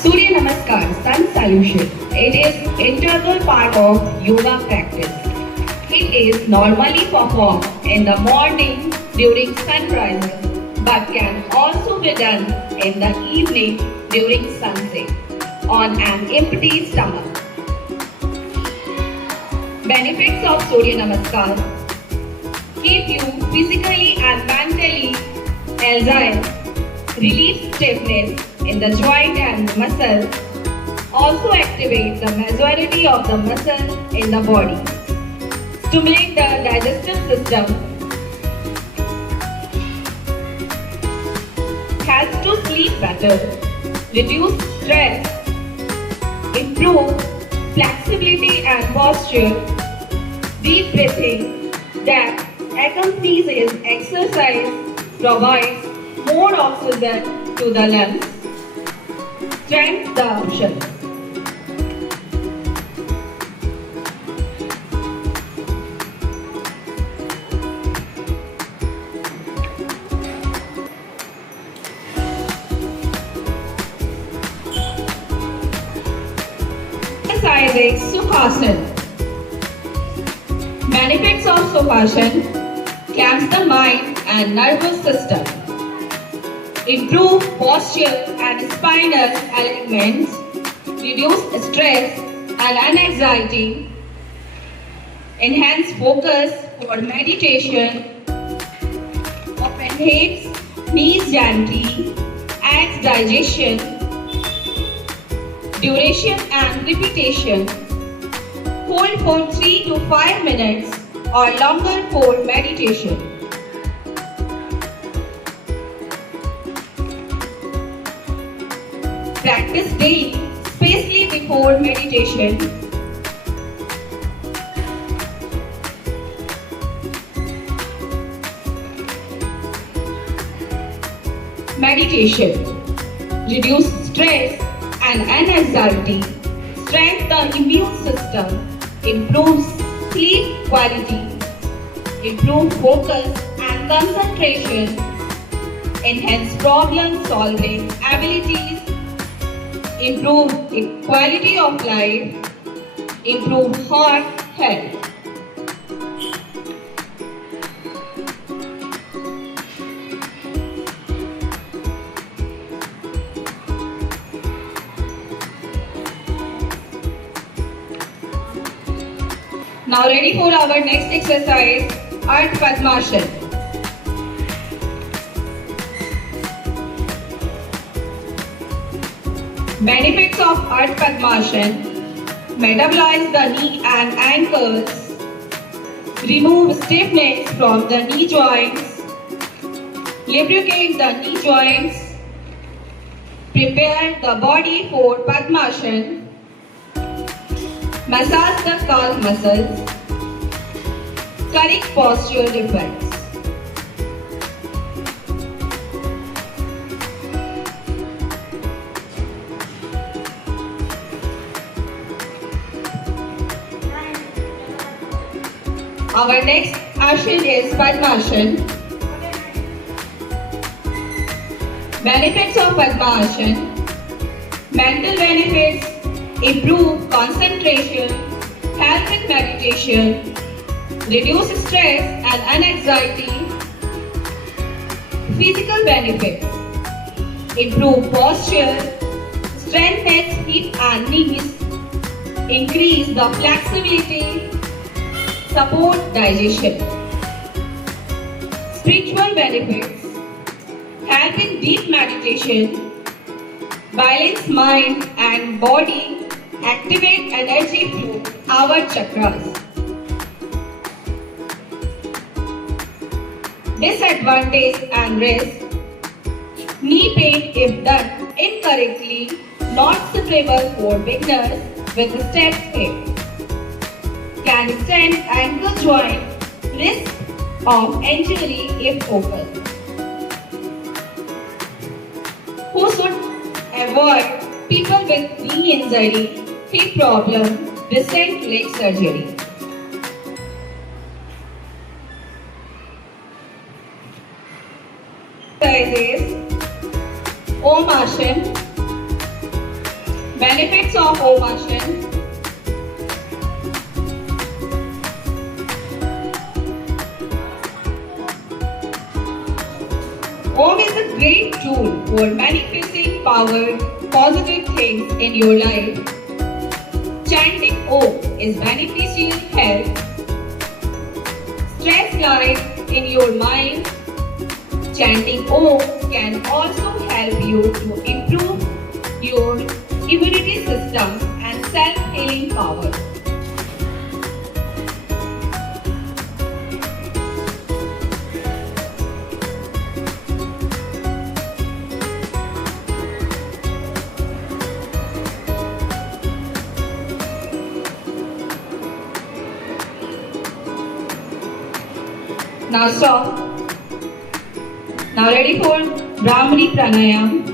Surya Namaskar, Sun Salution. It is integral part of yoga practice. It is normally performed in the morning during sunrise, but can also be done in the evening during sunset on an empty stomach. Benefits of Surya Namaskar: keep you physically and mentally agile, relieve stiffness in the joint and muscle, also activate the majority of the muscle in the body, stimulate the digestive system, helps to sleep better, reduce stress, improve flexibility and posture, deep breathing that accompanies exercise provides more oxygen to the lungs, strengthens the option. Exercise Sukhasana. Benefits of Sukhasana: calms the mind and nervous system, improve posture and spinal alignments, reduce stress and anxiety, enhance focus for meditation, open hips, knees gently, aids digestion, duration and repetition, hold for 3 to 5 minutes or longer for meditation. Practice daily, especially before meditation. Meditation. Reduce stress and anxiety, strengthens the immune system, improves sleep quality, improves focus and concentration, enhance problem solving abilities, improve quality of life, improve heart health. Now ready for our next exercise, Ardha Padmasana. Benefits of Ardha Padmasana: metabolize the knee and ankles, remove stiffness from the knee joints, lubricate the knee joints, prepare the body for Padmasana, massage the calf muscles, correct posture defects. Our next asana is Padmasana. Benefits of Padmasana: mental benefits: improve concentration, help in meditation, reduce stress and anxiety. Physical benefits: improve posture, strengthens hip and knees, increase the flexibility, support digestion. Spiritual benefits: help in deep meditation, balance mind and body, activate energy through our chakras. Disadvantage and risk: knee pain if done incorrectly, not suitable for beginners with a step hip. Can extend ankle joint, risk of injury if focal. Who should avoid? People with knee injury, hip problem, recent leg surgery. Exercises: Om Asana, Benefits of Om Asana. Om is a great tool for manifesting power, positive things in your life. Chanting Om is beneficial health, stress life in your mind. Chanting Om can also help you to improve your immunity system and self-healing power. Now stop. Now ready for Brahmari Pranayam.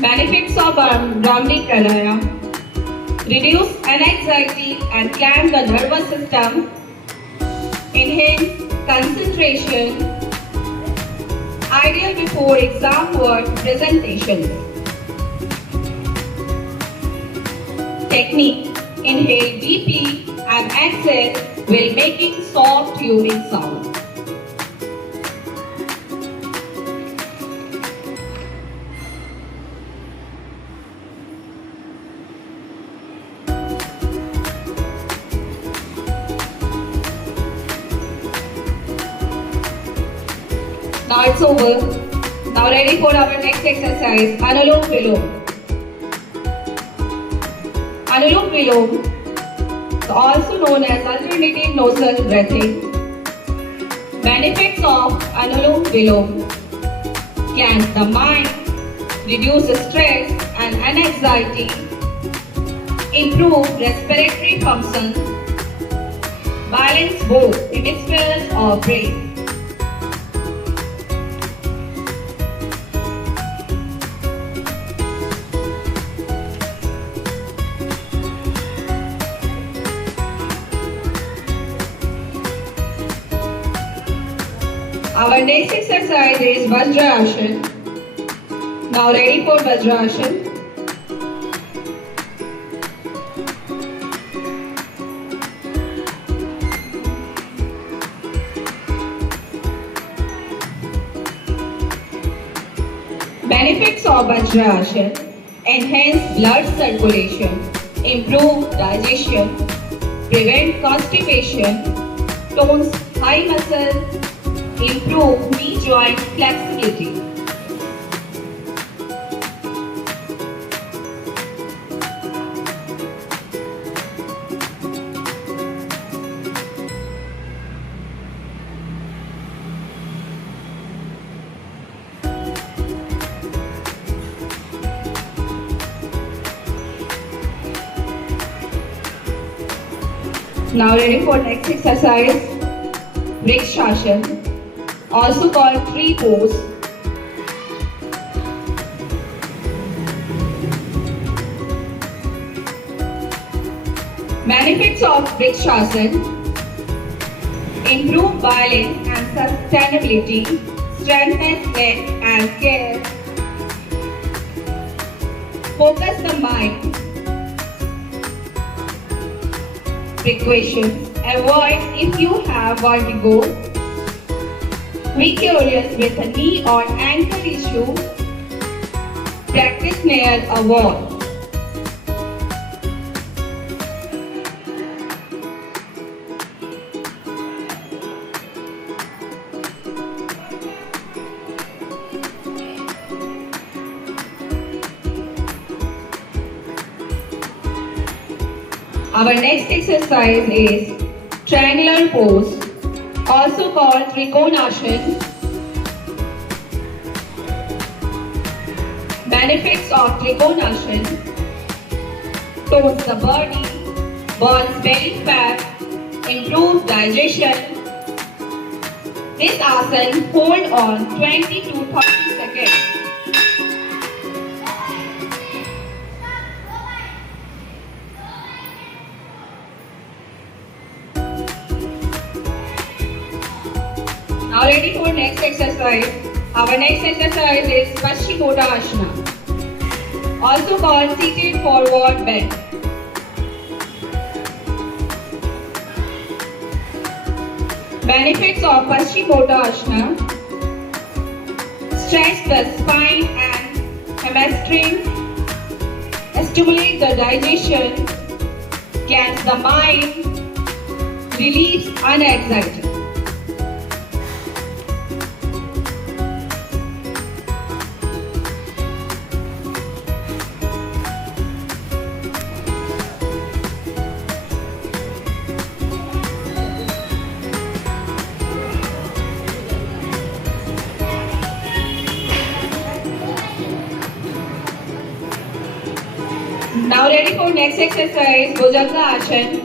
Benefits of Brahmari Pranayam. Reduce anxiety and calm the nervous system. Enhance concentration. Ideal before exam or presentation. Technique. Inhale deeply and exhale while making soft humming sound. Now it's over. Now ready for our next exercise, Anulom Vilom. Anulom Vilom, also known as alternative nostril breathing. Benefits of Anulom Vilom: cleanse the mind, reduce stress and anxiety, improve respiratory function, balance both hemispheres of brain. Our next exercise is Vajrasana. Now ready for Vajrasana. Benefits of Vajrasana: enhance blood circulation, improve digestion, prevent constipation, tones thigh muscle, improve knee joint flexibility. Now ready for next exercise, Vrikshasana, also called tree pose. Benefits of Vrikshasana: improve balance and sustainability, strengthens neck and care, focus the mind. Precautions: avoid if you have vertigo. Be curious with a knee or ankle issue. Practice near a wall. Our next exercise is triangular pose, also called Trikonasana. Benefits of Trikonasana: tones the body, burns belly fat, improves digestion. This asana hold on 20 to 30 seconds. Now ready for next exercise. Our next exercise is Paschimottanasana. also called seated forward bend. Benefits of Paschimottanasana: stretch the spine and hamstring, stimulate the digestion, cleanse the mind, relieves anxiety. Now ready for next exercise, Bhujanga Asana.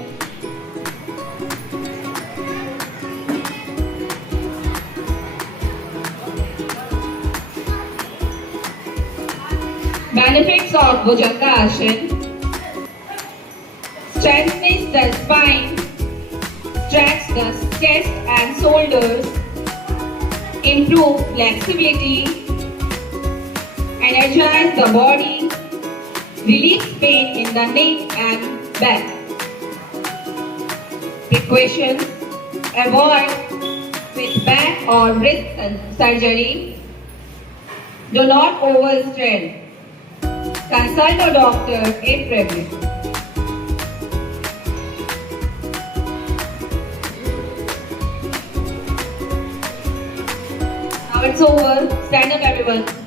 Benefits of Bhujanga Asana: strengthens the spine, stretch the chest and shoulders, improve flexibility, energize the body, relieves pain in the neck and back. Precautions: avoid with back or wrist surgery. Do not overstrain. Consult a doctor if pregnant. Now it's over. Stand up, everyone.